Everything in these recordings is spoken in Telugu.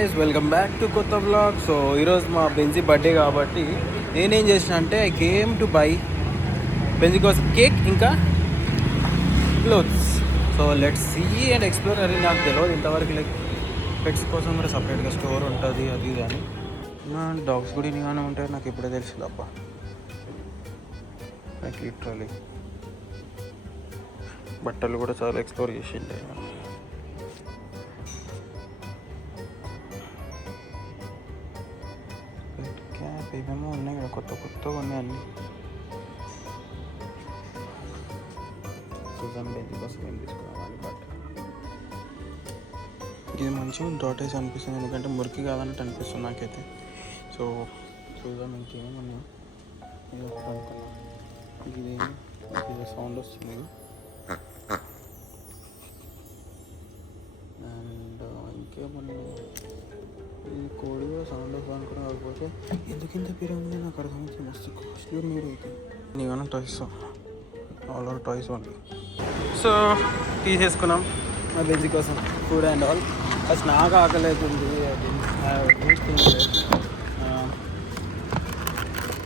గాయ్స్, వెల్కమ్ బ్యాక్ టు కొత్త బ్లాగ్. సో ఈరోజు మా బెంజీ బర్త్డే కాబట్టి నేనేం చేసిన అంటే I came to buy Benji కోసం కేక్ ఇంకా clothes. So let's see and explore. అది నాకు తెలియదు ఇంతవరకు, లైక్ పెట్స్ కోసం కూడా సపరేట్గా స్టోర్ ఉంటుంది అది ఇది అని. నా డాగ్స్ కూడా ఇలానే ఉంటాయి నాకు ఇప్పుడే తెలిసింది అబ్బా. లైక్ లిటరలీ బట్టలు కూడా చాలా ఎక్స్ప్లోర్ చేసిండే. క్యాప్ ఏమేమో ఉన్నాయి కదా, కొత్తగా ఉన్నాయి అన్నీ. చూద్దాం బెంజీ కోసం ఏం తీసుకురావాలి. బట్ ఇది మంచిగా డాటేజ్ అనిపిస్తుంది, ఎందుకంటే మురికి కాదన్నట్టు అనిపిస్తుంది నాకైతే. సో చూద్దాం ఇంకేమేమి ఉన్నాయో. ఇది ఒకటి అనుకున్నా, ఇది సౌండ్ వస్తుంది. అండ్ ఇంకేమన్నా ఇది కోడి సౌండ్ వస్తుంది అనుకున్నా, కాకపోతే ఎందుకు ఇంత పెరిగింది నాకు అర్థమైతే. మస్తు కాస్ట్లీ మీరు అయితే నీవన్నా toys, all over toys only. So తీసేసుకున్నాం మా బెంజీ కోసం ఫుడ్ అండ్ ఆల్. ఫస్ట్ నాకు ఆకలి అవుతుంది,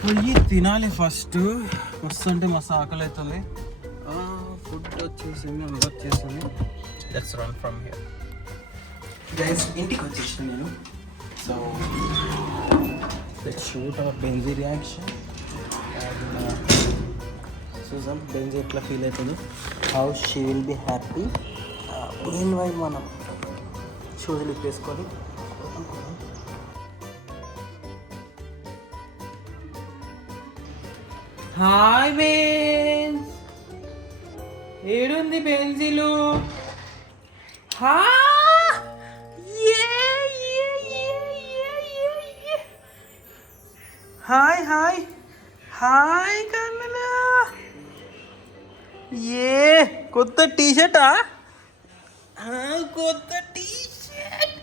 పోయి తినాలి ఫస్ట్. వస్తుంటే మస్తు ఆకలి అవుతుంది. ఫుడ్ వచ్చేసింది, అన్లాక్ చేసింది. Let's run from here guys. ఇంటికి వచ్చేసాను నేను. So let's shoot our Benji reaction. చూసాం బెంజీ ఎట్లా ఫీల్ అవుతుందో, how she will be happy. Meanwhile మనం షూస్ వేసుకొని హాయ్ బెంజ్, ఏడుంది బెంజీలు? హాయ్ హాయ్ హాయ్ కన్నలా. ఏ కొత్త టీషర్టా? కొత్త T-shirt.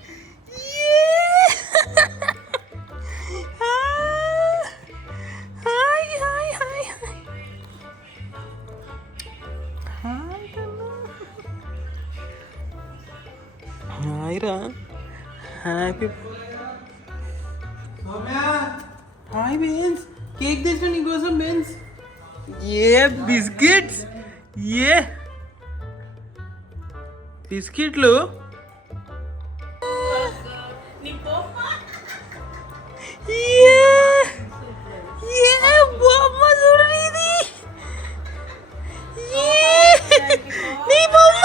Hi hi hi hi hi రా. హ్యాపీ హాయ్ బెన్స్, కేక్ తెచ్చిన నీకోసం బెన్స్. ఏ బిస్కెట్స్, ఏ బిస్కెట్లు. బొమ్మ చూడలేదు, నీ బొమ్మ.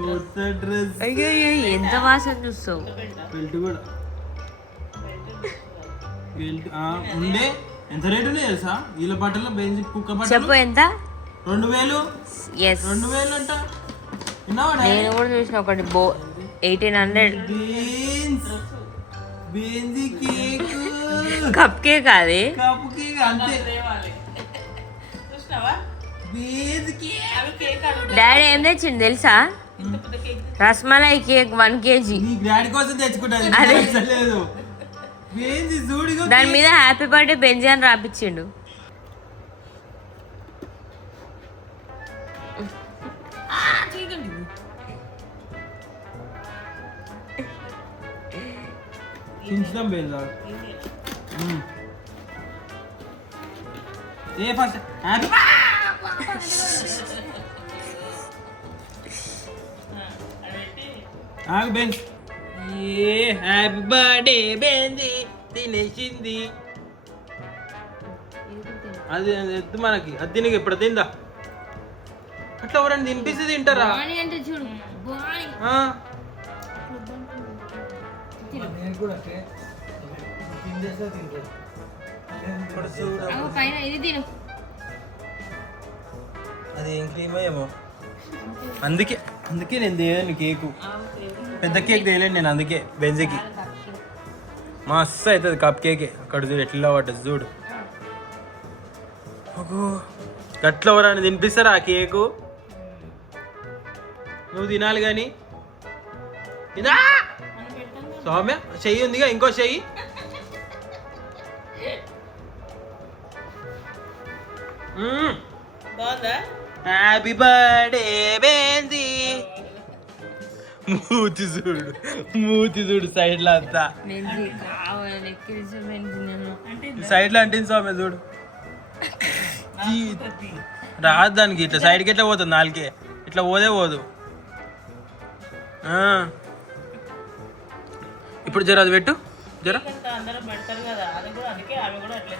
కొత్త డ్రెస్. అయ్యో ఎంత వాసన చూస్తావు. బెల్ట్ కూడా ఉండే. ఎంత రేటు ఉన్నాయి తెలుసా వీళ్ళ బట్టలు? బెంజీ కుక్క బట్టలు చెప్పు ఎంత? 2000. 2000 అంట. నేను కూడా చూసిన ఒకటి 1800. బెంజీ కేక్, కప్ కేక్ అది. కప్ కేక్ అంతే. Benji cake. డాడీ ఏం తెచ్చింది తెలుసా? Rasmalai cake 1 kg. నీ డాడీ కోసం తెచ్చుకుంటాను. బెంజీ చూడిగో, దాని మీద హ్యాపీ బర్త్డే బెంజీ అని రాపిచ్చిండు. చించుదాం బెంజా. ఏ ఫస్ట్ హ్యాపీ ఆగు బెంజ్. ఏ హ్యాపీ బర్త్డే బెంజీ తినేసింది. అది ఎద్దు మనకి, అది తినక ఇప్పుడు తిందా. అట్లా ఎవరైనా తినిపిస్తే తింటారా? అది ఏం క్రీమ్ ఏమో. అందుకే నేను తేయను కేకు. పెద్ద కేక్ తేయలేను నేను, అందుకే బెంజీకి మస్తు అవుతుంది కప్ కేకే. అక్కడ చూడు ఎట్లా పడ్డది చూడు. గట్ల ఎవరైనా తినిపిస్తారా ఆ కేకు? నువ్వు తినాలి కానీ. ఇదా సౌమ్య చెయ్యి ఉందిగా, ఇంకో చెయ్యి. బాగుందా? Happy birthday Benji. మూతి చూడు సైడ్ లో అంతా సైడ్ లో అంటుంది స్వామి చూడు. రాదు దానికి ఇట్లా సైడ్కి ఎట్లా పోతుంది నాలుకే ఇట్లా పోదే పోదు. ఇప్పుడు జర అది పెట్టు జర. అందరూ పెడతారు కదా అది కూడా, అందుకే అవి కూడా అట్లా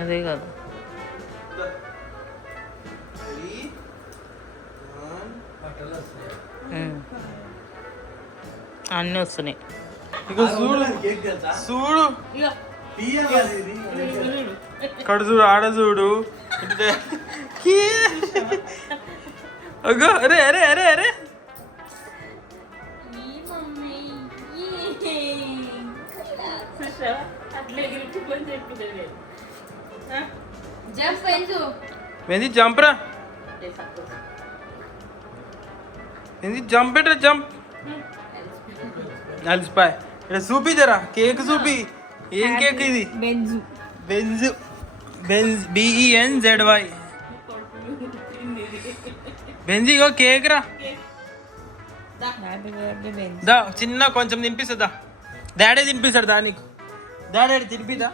అదే కదా అన్నీ వస్తున్నాయి. ఇక చూడు చూడు కడు చూడు ఆడ చూడు. అగో అరే అరే అరే అరే ఏంది జంప్ రా ఏంది జంప్ ఎట్రా జంప్ అలిసిపాయ్. ఇక్కడ చూపి జరా కేక్ చూపి. ఏం కేక్ ఇది? బెంజు BENZY బెంజిగో కేక్ రా. దా చిన్న కొంచెం తినిపిస్తుందా? డాడీ తినిపిస్తాడు దానికి. డాడీ తినిపిదా?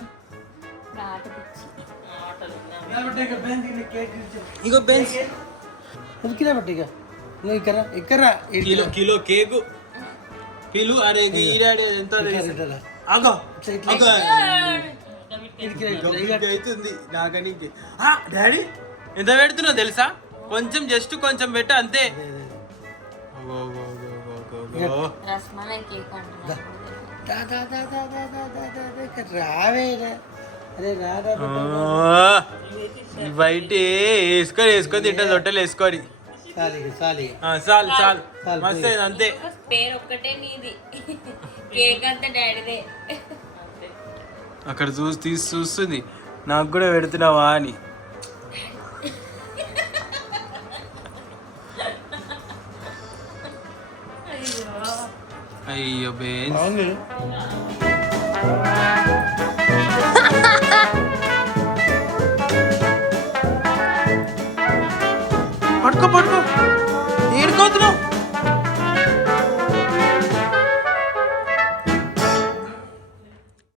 ఇగో బెంజ్ కిలో కేకు పిలు. అరే ఎంత అవుతుంది నాకని. డాడీ ఎంత పెడుతున్నావు తెలుసా? కొంచెం జస్ట్ కొంచెం పెట్టు అంతే. బయట వేసుకొని తింటా రొట్టెలు వేసుకొని. చాలు చాలు మస్తు అంతే. పేరు ఒక్కటే నీది, కేక్ అంతా డాడీదే. అక్కడ చూస్తుంది నాకు కూడా పెడుతున్నావా అని. అయ్యో బేన్స్